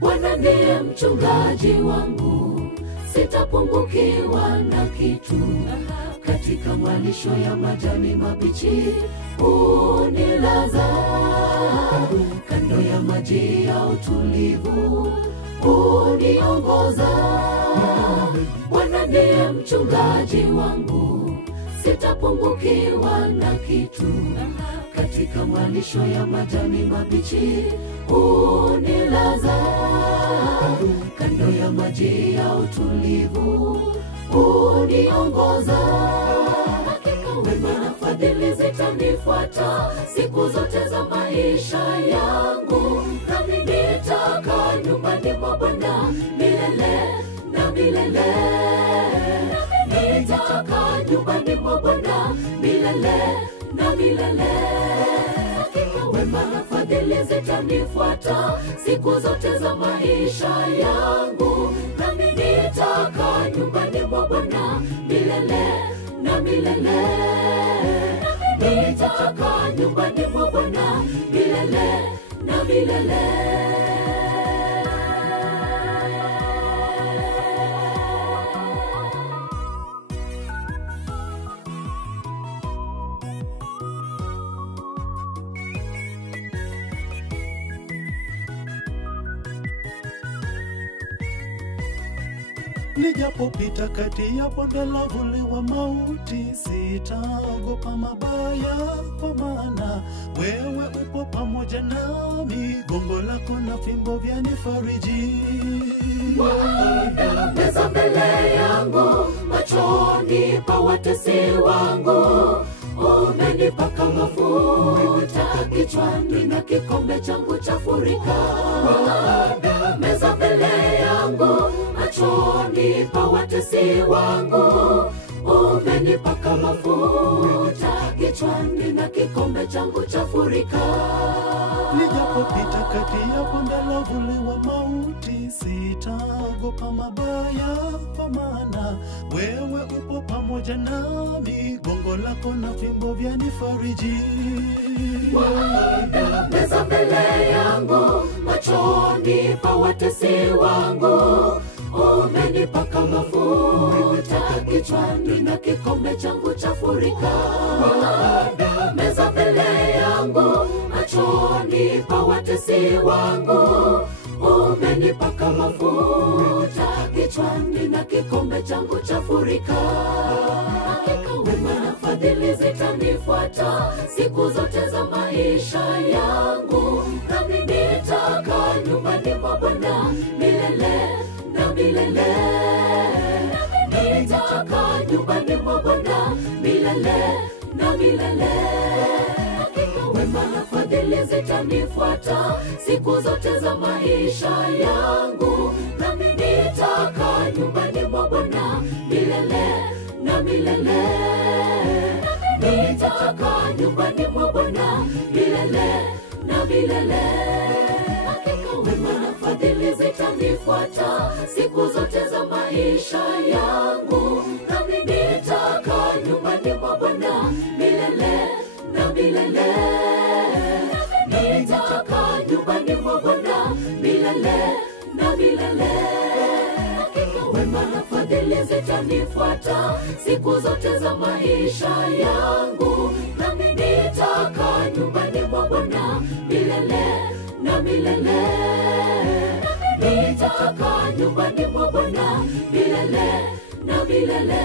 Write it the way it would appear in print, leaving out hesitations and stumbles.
Bwana ndiye mchungaji wangu, sitapungukiwa na kitu. Katika malisho ya majani mabichi unilaza, kando ya maji ya utulivu uniongoza. Bwana ndiye mchungaji wangu, sitapungukiwa na kitu. Katika malisho ya majani mabichi unilaza, kando ya maji ya utulivu uniongoza. Hakika wema na fadhili zitanifuata siku zote za maisha yangu, nami nitakaa nyumbani mwa Bwana milele na milele. Nitakaa nyumbani mwa Bwana milele na milele. Hakika wema na fadhili zitanifuata siku zote za maisha yangu, nami nitakaa nyumbani mwa Bwana milele na milele. Nitakaa nyumbani mwa Bwana milele na milele. Nijapopita kati ya bonde la uvuli wa mauti, sitaogopa mabaya, kwa maana wewe upo pamoja nami. Gongo lako na fimbo vyanifariji. Meza mbele yangu, machoni pa watesi wangu. Umenipaka mafuta kichwani na kikombe changu chafurika. Meza mbele yangu, machoni pa watesi wangu. Umenipaka mafuta kichwani na kikombe changu chafurika. Nijapopita kati ya bonde la uvuli wa mauti, sitaogopa mabaya, kwa maana wewe upo pamoja nami. Gongo lako na fimbo vyanifariji. Meza mbele yangu, machoni pa watesi wangu. Umenipaka mafuta kichwani na kikombe changu chafurika. Meza mbele yangu, machoni pa watesi wangu. Umenipaka mafuta kichwani na kikombe changu chafurika. Hakika wema na fadhili zitanifuata siku zote za maisha yangu, nami nitakaa nyumbani mwa Bwana milele na milele. Nitakaa nyumbani mwa Bwana milele na milele. Hakika wema na fadhili zitanifuata siku zote za maisha yangu, nami nitakaa nyumbani mwa Bwana milele na milele. Nitakaa nyumbani mwa Bwana milele na milele. Hakika wema na fadhili zitanifuata siku zote za maisha yangu, nami nitakaa nyumbani mwa Bwana milele na milele. Nitakaa nyumbani mwa Bwana milele na milele. Hakika wema na fadhili zitanifuata siku zote za maisha yangu, nami nitakaa nyumbani mwa Bwana milele na milele. Nitakaa nyumbani mwa Bwana milele na milele.